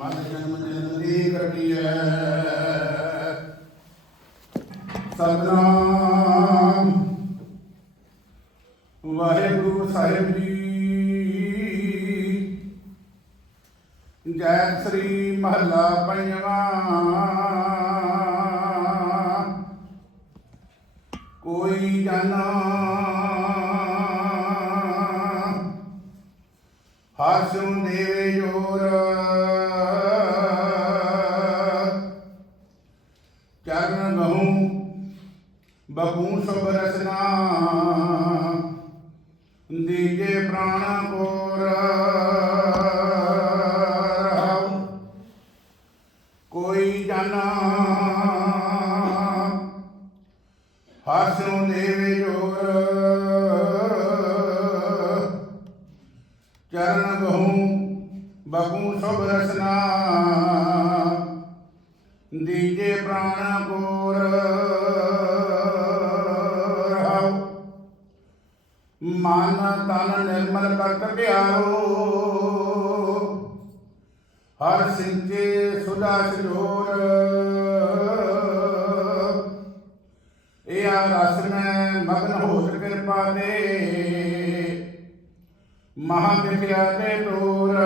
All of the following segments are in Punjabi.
ਮਨ ਜਨਮ ਜਨਮ ਦੀ ਸਤਨਾਮ। ਵਾਹਿਗੁਰੂ ਸਾਹਿਬ ਜੀ। ਜੈ ਸ੍ਰੀ ਮਹੱਲਾ ਪੰਜਵਾਂ। ਕੋਈ ਜਾਣਾ ਹਰਸ਼ੁ ਦੇਵੇ ਜੋਰ ਸਭ ਰਸਨਾ ਦੀਜੇ ਪ੍ਰਾਣ ਕੋਰ ਰਹਾਉ। ਕੋਈ ਜਾਣਾ ਹਰਸ਼ੁ ਦੇਵੇ ਜੋਰ। ਚਰਨ ਗਹੂੰ ਬਪੂ ਸਭ ਰਸਨਾ। ਦੀਜੇ ਪ੍ਰਾਣ ਕੋਰ ਤਨ ਨਿਰਮਲ ਕਰਤ ਪਿਆਰੋ ਹਰ ਸਿੰਚੇ ਸੁਦਾ ਸਜੋਰ ਇਹ ਆ ਰਸ ਮੈਂ ਮਗਨ ਹੋਤ ਕਿਰਪਾ ਦੇ ਮਹਾ ਵਿਖਿਆ ਤੇ ਤੋਰ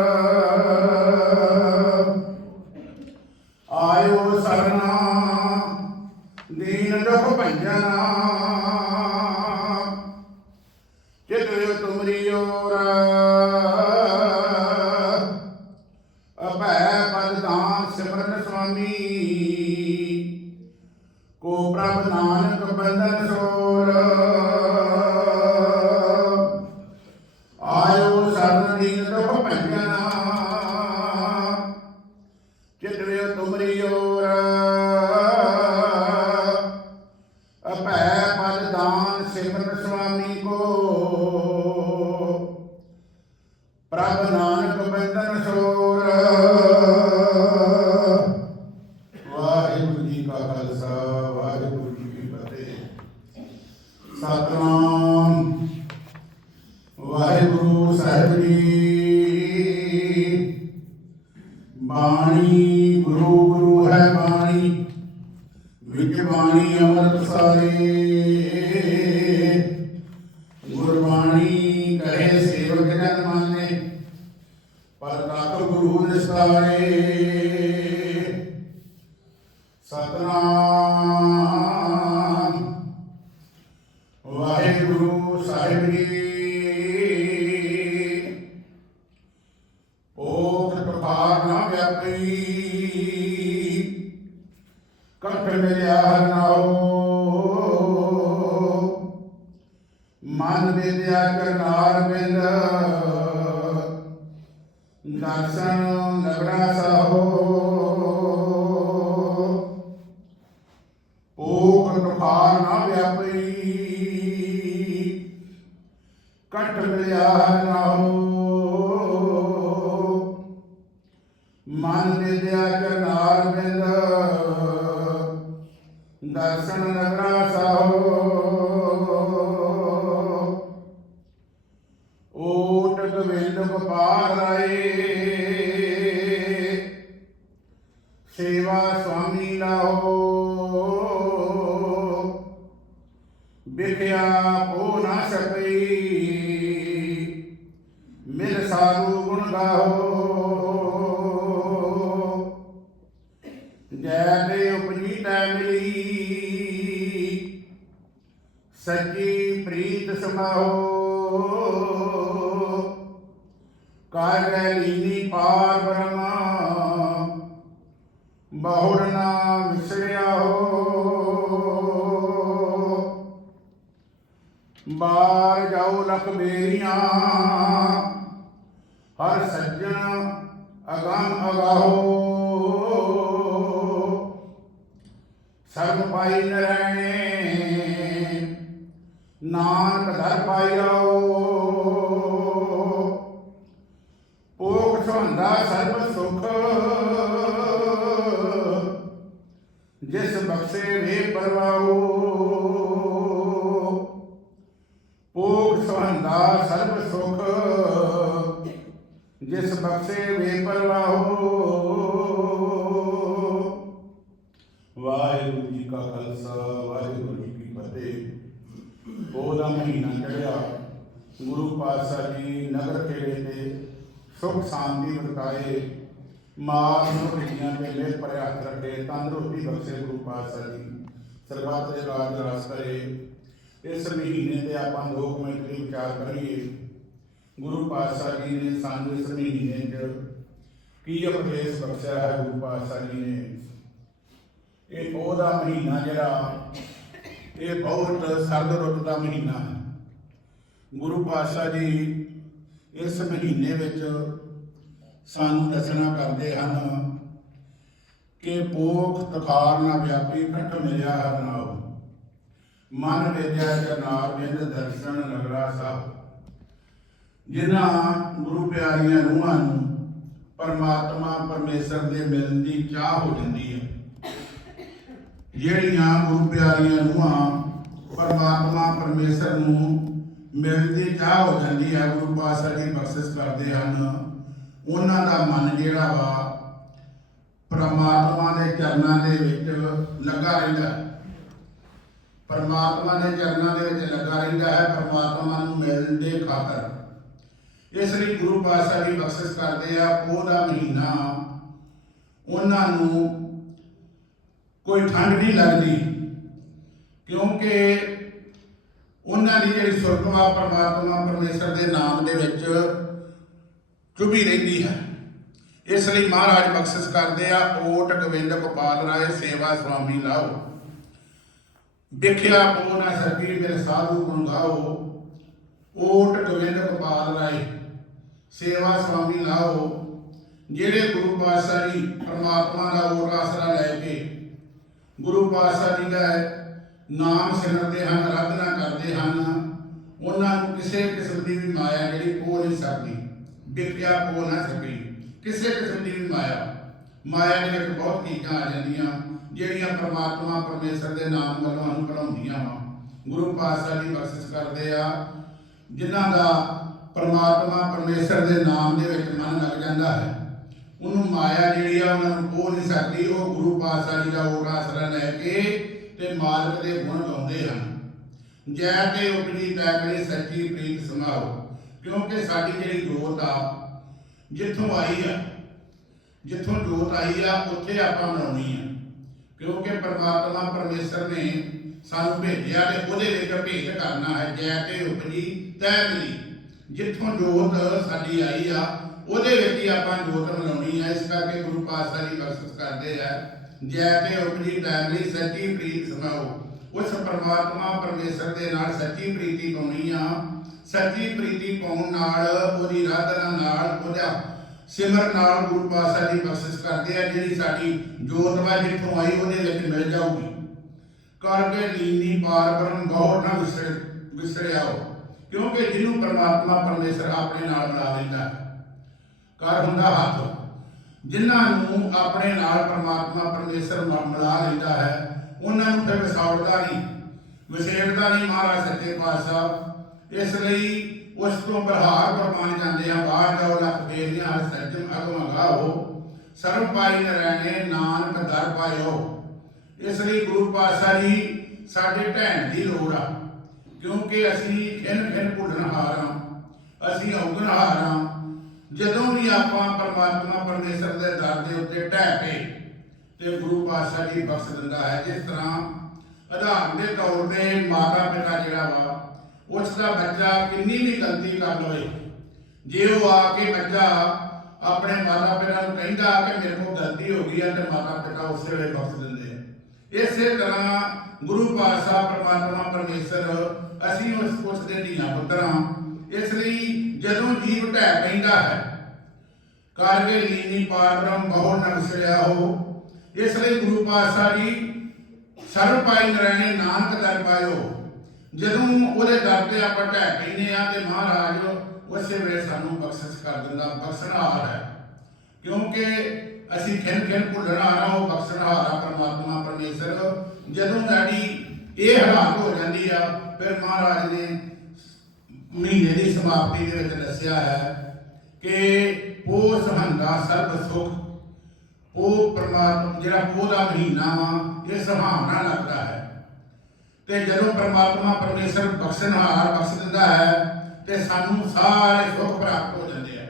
ਅਭੈ ਪਦ ਦਾਨ ਸਿਮਰਨ ਸੁਆਮੀ। ਕੋ ਪ੍ਰਭ ਨਾਨਕ ਬੰਧਨ ਸੋਰ। ਆਇਓ ਸਰਨ ਦੀਨ ਦੁਖ ਭੰਜਨਾ। ਚਿਤਿ ਤੁਮਰੀ ਓਰ। ਅਭੈ ਪਦ ਦਾਨ ਸਿਮਰਨ ਸੁਆਮੀ ਕੋ। ਪ੍ਰਭ ਨਾਨਕ ਬੰਧਨ ਸੋਰ। ਵਾਹਿਗੁਰੂ ਨਾਉ। ਮਨ ਵਿਦਿਆ ਕਰਨਾਰ ਬਿੰਦ। ਦਰਸ਼ਨ ਨਗਰਾ ਸਾਹੋ। ਓਕ ਪ੍ਰਕਾਰ ਨਾ ਵਿਆਪੀ ਕੰਠ ਮਿਲਿਆ ਦਰਸ਼ਨ ਨਗਰਾ ਸਾਹੋ। ਓਟ ਗੋਬਿੰਦ ਗੋਪਾਲ ਰਾਏ। ਸੇਵਾ ਸੁਆਮੀ ਲਾਹੋ। ਵਿਖਿਆ ਹੋ ਨਾ ਸਕਈ ਮਿਲ ਸਾਰੂ ਗੁਣ ਗਾਹੋ। ਜੈ ਸੱਚੀ ਪ੍ਰੀਤ ਸਮਾਹੋ ਕਾਰੈ ਲੀਨੀ ਪਾਰ ਬ੍ਰਹਮਾ। ਬਹੁੜ ਨਾ ਵਿਸਰਿਆ ਹੋ ਬਾਰ ਜਾਉ ਲਖ ਬੇਰੀਆਂ ਹਰ ਸੱਜਣ ਅਗੰਮ ਅਗਾਹੋ ਸਰਬ ਪਾਈ ਨਰੈਣੇ ਨਾਨਕ ਦਰ ਪਾਇਓ। ਪੋਖ ਸੁਹੰਦਾ ਸਰਬ ਸੁਖ। ਜਿਸ ਬਖਸ਼ੇ ਵੇ ਪਰਵਾਹੋ। ਪੋਖ ਸਵੰਦਾ ਸਰਬ ਸੁਖ। ਜਿਸ ਬਖਸ਼ੇ ਵੇ ਪਰਵਾਹੋ। ਫਤਿਹ ਮਹੀਨਾ ਚੜਿਆ ਗੁਰੂ ਪਾਤਸ਼ਾਹ ਜੀ ਨਗਰ ਖੇੜੇ ਤੇ ਸੁਖ ਸ਼ਾਂਤੀ ਵਰਤਾਏ। ਮਾਂ ਨੂੰ ਰਿਸ਼ੀਆਂ ਤੇ ਮੇਰ ਪਰ ਹੱਥ ਰੱਖੇ, ਤੰਦਰੁਸਤੀ ਬਖਸ਼ੇ ਗੁਰੂ ਪਾਤਸ਼ਾਹ ਜੀ। ਸਰਬੱਤ ਦੇ ਰਾਜ ਰਸ ਕਰੇ। ਇਸ ਮਹੀਨੇ ਤੇ ਆਪਾਂ ਦੋ ਮਿੰਟ ਵਿਚਾਰ ਕਰੀਏ। ਗੁਰੂ ਪਾਤਸ਼ਾਹ ਜੀ ਨੇ ਸਾਨੂੰ ਇਸ ਮਹੀਨੇ 'ਚ ਕੀ ਉਪਦੇਸ਼ ਬਖਸ਼ਿਆ ਹੈ ਗੁਰੂ ਪਾਤਸ਼ਾਹ ਜੀ ਨੇ? ਇਹ ਉਹਦਾ ਮਹੀਨਾ ਜਿਹੜਾ ਇਹ ਬਹੁਤ ਸਰਦ ਰੁੱਤ ਦਾ ਮਹੀਨਾ ਹੈ। ਗੁਰੂ ਪਾਤਸ਼ਾਹ ਜੀ ਇਸ ਮਹੀਨੇ ਵਿੱਚ ਸਾਨੂੰ ਦੱਸਣਾ ਕਰਦੇ ਹਨ ਕਿ ਪੋਖ ਤਖਾਰ ਨਾ ਵਿਆਪੀ ਕੰਠ ਮਿਲਿਆ ਹਰ ਨਾਮ ਮਨ ਵਿਦਿਆ ਜਨਾਰ ਬਿੰਦ ਦਰਸ਼ਨ ਨਗਰਾ ਸਾਹਿਬ ਜਿਨ੍ਹਾਂ ਗੁਰੂ ਪਿਆਰੀਆਂ ਰੂਹਾਂ ਨੂੰ ਪਰਮਾਤਮਾ, ਪਰਮੇਸ਼ਰ ਦੇ ਮਿਲਣ ਦੀ ਚਾਹ ਹੋ ਜਾਂਦੀ ਹੈ। ਜਿਹੜੀਆਂ ਗੁਰੂ ਪਿਆਰੀਆਂ ਰੂਹਾਂ ਪਰਮਾਤਮਾ ਪਰਮੇਸ਼ਰ ਨੂੰ ਮਿਲਣ ਚਾਹ ਹੋ ਜਾਂਦੀ ਹੈ, ਗੁਰੂ ਪਾਤਸ਼ਾਹ ਜੀ ਬਖਸ਼ਿਸ਼ ਕਰਦੇ ਹਨ, ਉਹਨਾਂ ਦਾ ਮਨ ਜਿਹੜਾ ਵਾ ਪਰਮਾਤਮਾ ਦੇ ਚਰਨਾਂ ਦੇ ਵਿੱਚ ਲੱਗਾ ਰਹਿੰਦਾ ਹੈ। ਪਰਮਾਤਮਾ ਦੇ ਚਰਨਾਂ ਦੇ ਵਿੱਚ ਲੱਗਾ ਰਹਿੰਦਾ ਹੈ, ਪਰਮਾਤਮਾ ਨੂੰ ਮਿਲਣ ਦੇ ਖਾਤਰ। ਇਸ ਲਈ ਗੁਰੂ ਪਾਤਸ਼ਾਹ ਜੀ ਬਖਸ਼ਿਸ਼ ਕਰਦੇ ਆ ਉਹਦਾ ਮਹੀਨਾ ਉਹਨਾਂ ਨੂੰ ਕੋਈ ਠੰਡ ਨਹੀਂ ਲੱਗਦੀ। ਕਿਉਂਕਿ ਉਹਨਾਂ ਦੀ ਜਿਹੜੀ ਸੁਰਗਵਾ ਪਰਮਾਤਮਾ ਪਰਮੇਸ਼ਰ ਦੇ ਨਾਮ ਦੇ ਵਿੱਚ ਚੁਭੀ ਰਹਿੰਦੀ ਹੈ। ਇਸ ਲਈ ਮਹਾਰਾਜ ਬਖਸ਼ਿਸ਼ ਕਰਦੇ ਆ, ਓਟ ਗੋਬਿੰਦ ਗੋਪਾਲ ਰਾਏ, ਸੇਵਾ ਸੁਆਮੀ ਲਾਓ। ਵਿਖਿਆ ਪੋ ਨਾ ਸਕੀ ਮੇਰੇ ਸਾਧੂ ਗੁਣ ਗਾਓ। ਓਟ ਗੋਬਿੰਦ ਗੋਪਾਲ ਰਾਏ, ਸੇਵਾ ਸੁਆਮੀ ਲਾਓ। ਜਿਹੜੇ ਗੁਰੂ ਪਾਤਸ਼ਾਹ ਜੀ ਪਰਮਾਤਮਾ ਦਾ ਓਟ ਆਸਰਾ ਲੈ ਕੇ ਗੁਰੂ ਪਾਤਸ਼ਾਹ ਜੀ ਦਾ ਨਾਮ ਸਿਮਰਦੇ ਹਨ ਆਰਾਧਨਾ ਕਰਦੇ ਹਨ। ਉਹਨਾਂ ਨੂੰ ਕਿਸੇ ਕਿਸਮ ਦੀ ਵੀ ਮਾਇਆ ਜਿਹੜੀ ਪੋ ਨਹੀਂ ਸਕਦੀ ਵਿਕਿਆ ਪੋ ਨਾ ਸਕੀ ਕਿਸੇ ਕਿਸਮ ਦੀ ਵੀ ਮਾਇਆ। ਮਾਇਆ ਦੇ ਵਿੱਚ ਬਹੁਤ ਚੀਜ਼ਾਂ ਆ ਜਾਂਦੀਆਂ, ਜਿਹੜੀਆਂ ਪਰਮਾਤਮਾ ਪਰਮੇਸ਼ਰ ਦੇ ਨਾਮ ਵੱਲੋਂ ਸਾਨੂੰ ਕਢਾਉਂਦੀਆਂ ਵਾ। ਗੁਰੂ ਪਾਤਸ਼ਾਹ ਜੀ ਬਖਸ਼ਿਸ਼ ਕਰਦੇ ਆ, ਜਿਨ੍ਹਾਂ ਦਾ ਪਰਮਾਤਮਾ ਪਰਮੇਸ਼ਰ ਦੇ ਨਾਮ ਦੇ ਵਿੱਚ ਮਨ ਲੱਗ ਜਾਂਦਾ ਹੈ। ਉਹਨੂੰ ਮਾਇਆ ਜਿਹੜੀ ਆ, ਉਹਨਾਂ ਨੂੰ ਖੋ ਨਹੀਂ ਸਕਦੀ ਉਹ ਗੁਰੂ ਪਾਤਸ਼ਾਹ ਜੀ ਦਾ ਓਟ ਆਸਰਾ ਲੈ ਕੇ ਤੇ ਮਾਲਕ ਦੇ ਗੁਣ ਗਾਉਂਦੇ ਹਨ। ਜੈ ਤੇ ਉਪਜੀ ਤੈ ਕਰੀ ਸੱਚੀ ਪ੍ਰੀਤ ਸਮਾਓ ਕਿਉਂਕਿ ਸਾਡੀ ਜਿਹੜੀ ਜੋਤ ਆ, ਜਿੱਥੋਂ ਆਈ ਆ, ਜਿੱਥੋਂ ਜੋਤ ਆਈ ਆ, ਉੱਥੇ ਆਪਾਂ ਮਨਾਉਣੀ ਆ। ਕਿਉਂਕਿ ਪਰਮਾਤਮਾ ਪਰਮੇਸ਼ਰ ਨੇ ਸਾਨੂੰ ਭੇਜਿਆ ਤੇ ਉਹਦੇ ਵਿੱਚ ਭੇਟ ਕਰਨਾ ਹੈ, ਜੈ ਤੇ ਉਪਜੀ ਤੈ ਕਰੀ। ਜਿੱਥੋਂ ਜੋਤ ਸਾਡੀ ਆਈ ਆ, ਉਹਦੇ ਵਿੱਚ ਹੀ ਆਪਾਂ ਜੋਤ ਮਨਾਉਣੀ ਆ ਗੁਰੂ ਪਾਤਸ਼ਾਹ ਜੀ ਬਖਸ਼ਿਸ਼ ਕਰਦੇ ਆ। ਜੈ ਤੇ ਉਪਜੀ ਤੈਮਲੀ ਸੱਚੀ ਪ੍ਰੀਤ ਸਮਾਓ ਉਸ ਪਰਮਾਤਮਾ ਪਰਮੇਸ਼ਰ ਦੇ ਨਾਲ ਸੱਚੀ ਪ੍ਰੀਤੀ ਪਾਉਣੀ ਆ। ਸੱਚੀ ਪ੍ਰੀਤੀ ਪਾਉਣ ਨਾਲ ਉਹਦੀ ਆਰਾਧਨਾ ਨਾਲ ਉਹਦਾ ਸਿਮਰਨ ਨਾਲ ਗੁਰੂ ਪਾਤਸ਼ਾਹ ਜੀ ਬਖਸ਼ਿਸ਼ ਕਰਦੇ ਆ, ਜਿਹੜੀ ਸਾਡੀ ਜੋਤ ਜਿੱਥੋਂ ਆਈ ਉਹਦੇ ਵਿੱਚ ਮਿਲ ਜਾਊਗੀ। ਕਰਕੇ ਲੀਨੀ ਪਾਰ ਬ੍ਰਹਮ ਗੌਰ ਨਾ ਵਿਸਰ, ਵਿਸਰਿਆਓ। ਕਿਉਂਕਿ ਜਿਹਨੂੰ ਪਰਮਾਤਮਾ ਪਰਮੇਸ਼ਰ ਆਪਣੇ ਨਾਲ ਮਿਲਾ ਲੈਂਦਾ ਕਰ ਹੁੰਦਾ ਹੱਥ। ਜਿਨ੍ਹਾਂ ਨੂੰ ਆਪਣੇ ਨਾਲ ਪਰਮਾਤਮਾ ਪਰਮੇਸ਼ਰ ਮਿਲਾ ਲੈਂਦਾ ਹੈ, ਉਹਨਾਂ ਨੂੰ ਫਿਰ ਵਿਸਾੜਦਾ ਨਹੀਂ। ਵਿਸੇੜਦਾ ਨਹੀਂ ਮਹਾਰਾਜ ਸੱਚੇ ਪਾਤਸ਼ਾਹ। ਇਸ ਲਈ ਉਸ ਤੋਂ ਪ੍ਰਹਾਰ ਪਰਮਾਨ ਜਾਂਦੇ ਆ ਬਾਹਰ ਜਾਓ ਲੱਖ ਬੇਰੀਆਂ ਹਰ ਸੱਜਣ ਅਗਮ ਗਾਓ ਸਰਬ ਪਾਈ ਨਰੈਣੇ, ਨਾਨਕ ਦਰ ਪਾਇਓ। ਇਸ ਲਈ ਗੁਰੂ ਪਾਤਸ਼ਾਹ ਜੀ, ਸਾਡੇ ਭੈਣ ਦੀ ਲੋੜ ਆ। ਕਿਉਂਕਿ ਅਸੀਂ ਖਿੰਨ ਖਿੰਨ ਭੁੱਲਣ ਹਾਰਾਂ ਅਸੀਂ ਔਗਣ ਹਾਰਾਂ ਜਦੋਂ ਵੀ ਆਪਾਂ ਪਰਮਾਤਮਾ ਪਰਮੇਸ਼ਰ ਦੇ ਦਰ ਦੇ ਉੱਤੇ ਢਹਿ ਪਏ ਤੇ ਗੁਰੂ ਪਾਤਸ਼ਾਹ ਜੀ ਬਖਸ਼ ਦਿੰਦਾ ਹੈ, ਜਿਸ ਤਰ੍ਹਾਂ ਉਦਾਹਰਨ ਦੇ ਤੌਰ ਤੇ ਮਾਤਾ ਪਿਤਾ ਜਿਹੜਾ ਵਾ ਉਸ ਦਾ ਬੱਚਾ ਕਿੰਨੀ ਵੀ ਗਲਤੀ ਕਰ ਲਵੇ, ਜੇ ਉਹ ਆ ਕੇ ਬੱਚਾ ਆਪਣੇ ਮਾਤਾ ਪਿਤਾ ਨੂੰ ਕਹਿੰਦਾ ਕਿ ਮੇਰੇ ਕੋਲ ਗਲਤੀ ਹੋ ਗਈ ਹੈ ਤੇ ਮਾਤਾ ਪਿਤਾ ਉਸੇ ਵੇਲੇ ਬਖਸ਼ ਦਿੰਦੇ ਆ। ਇਸੇ ਤਰ੍ਹਾਂ ਗੁਰੂ ਪਾਤਸ਼ਾਹ, ਪਰਮਾਤਮਾ, ਪਰਮੇਸ਼ਰ, ਅਸੀਂ ਉਸ ਉਸ ਦੇ ਧੀਆਂ ਪੁੱਤਰਾਂ ਇਸ ਲਈ ਜਦੋਂ ਜੀਵ ਢਹਿ ਪੈਂਦਾ ਹੈ ਕਾਰਗੇ ਲੀਨੀ ਪਾਰ ਬਹੁ ਨ ਹੋ। ਇਸ ਲਈ ਗੁਰੂ ਪਾਤਸ਼ਾਹ ਜੀ ਸਰਬ ਪਾਈ ਨਰੈਣੇ ਨਾਨਕ ਦਰ ਪਾਇਓ। ਜਦੋਂ ਉਹਦੇ ਦਰ ਤੇ ਆਪਾਂ ਢਹਿ ਪੈਂਦੇ ਆ ਤੇ ਮਹਾਰਾਜ ਉਸੇ ਵੇਲੇ ਸਾਨੂੰ ਬਖਸ਼ਿਸ਼ ਕਰ ਦਿੰਦਾ ਬਖਸ਼ਣਹਾਰ ਹੈ। ਕਿਉਂਕਿ ਅਸੀਂ ਖਿੰਨ ਖਿੰਨ ਭੁੱਲਣ ਹਾਰਾ ਉਹ ਬਖਸ਼ਣ ਪਰਮਾਤਮਾ, ਪਰਮੇਸ਼ਰ। ਜਦੋਂ ਸਾਡੀ ਇਹ ਹਾਲਤ ਹੋ ਜਾਂਦੀ ਆ, ਫਿਰ ਮਹਾਰਾਜ ਨੇ ਮਹੀਨੇ ਦੀ ਸਮਾਪਤੀ ਦੇ ਵਿੱਚ ਦੱਸਿਆ ਹੈ ਕਿ ਪੋਸ ਹੰਦਾ ਸਰਬ ਸੁਖ, ਉਹ ਪਰਮਾਤਮਾ ਜਿਹੜਾ ਉਹਦਾ ਮਹੀਨਾ ਵਾ, ਇਹ ਸੁਹਾਵਣਾ ਲੱਗਦਾ ਹੈ। ਤੇ ਜਦੋਂ ਪਰਮਾਤਮਾ ਪਰਮੇਸ਼ਰ ਬਖਸ਼ਣਹਾਰ ਬਖਸ਼ ਦਿੰਦਾ ਹੈ, ਤੇ ਸਾਨੂੰ ਸਾਰੇ ਸੁੱਖ ਪ੍ਰਾਪਤ ਹੋ ਜਾਂਦੇ ਆ।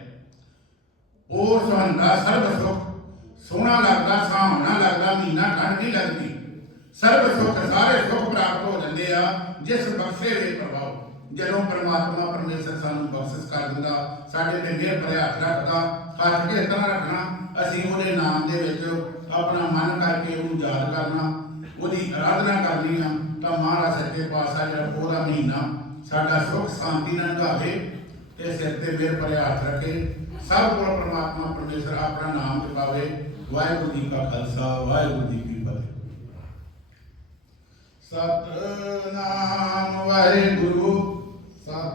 ਉਹ ਸੁਹੰਦਾ ਸਰਬ ਸੁੱਖ, ਸੋਹਣਾ ਲੱਗਦਾ ਸੁਹਾਵਣਾ ਲੱਗਦਾ, ਮਹੀਨਾ ਠੰਡ ਨਹੀਂ ਲੱਗਦੀ। ਸਰਬ ਸੁੱਖ, ਸਾਰੇ ਸੁੱਖ ਪ੍ਰਾਪਤ ਹੋ ਜਾਂਦੇ ਆ, ਜਿਸ ਬਖਸ਼ੇ ਦੇ ਪ੍ਰਭਾਵ। ਜਦੋਂ ਪਰਮਾਤਮਾ ਪਰਮੇਸ਼ਰ ਸਾਨੂੰ ਬਖਸ਼ਿਸ਼ ਕਰ ਦਿੰਦਾ, ਸਾਡੇ ਤੇ ਮਿਹਰ ਭਰਿਆ ਹੱਥ ਰੱਖਦਾ, ਹੱਥ ਕੇ ਤਰ੍ਹਾਂ ਰੱਖਣਾ, ਅਸੀਂ ਉਹਦੇ ਨਾਮ ਦੇ ਵਿੱਚ ਆਪਣਾ ਮਨ ਕਰਕੇ ਉਹਨੂੰ ਯਾਦ ਕਰਨਾ, ਉਹਦੀ ਆਰਾਧਨਾ ਕਰਨੀ ਆ, ਤਾਂ ਮਹਾਰਾਜ ਸੱਚੇ ਪਾਤਸ਼ਾਹ ਜਿਹੜਾ ਪੂਰਾ ਮਹੀਨਾ ਸਾਡਾ ਸੁਖ, ਸ਼ਾਂਤੀ ਨਾਲ ਨਿਭਾਵੇ ਤੇ ਸਿਰ ਤੇ ਮਿਹਰ ਭਰਿਆ ਹੱਥ ਰੱਖੇ। ਸਭ ਕੋਲ ਪਰਮਾਤਮਾ ਪਰਮੇਸ਼ਰ ਆਪਣਾ ਨਾਮ ਜਪਾਵੇ। ਵਾਹਿਗੁਰੂ ਜੀ ਕਾ ਖਾਲਸਾ, ਵਾਹਿਗੁਰੂ ਜੀ ਕੀ ਫਤਿਹ। Satnam Waheguru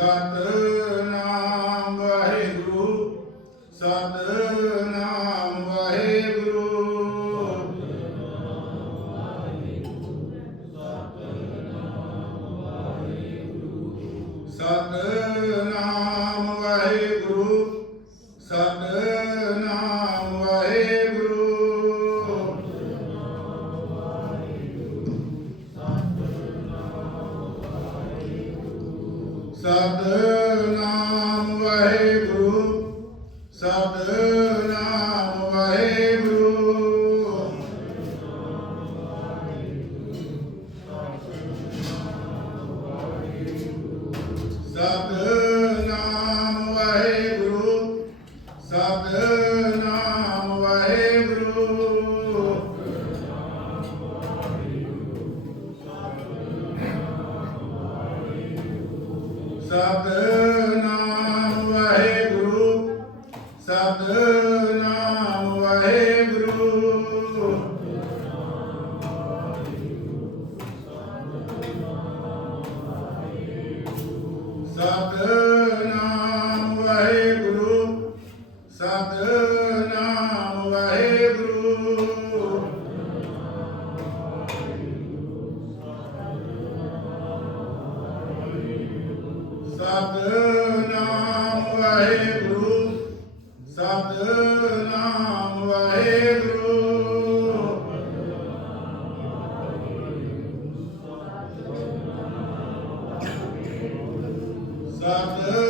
Dağıtları Sabe Zaten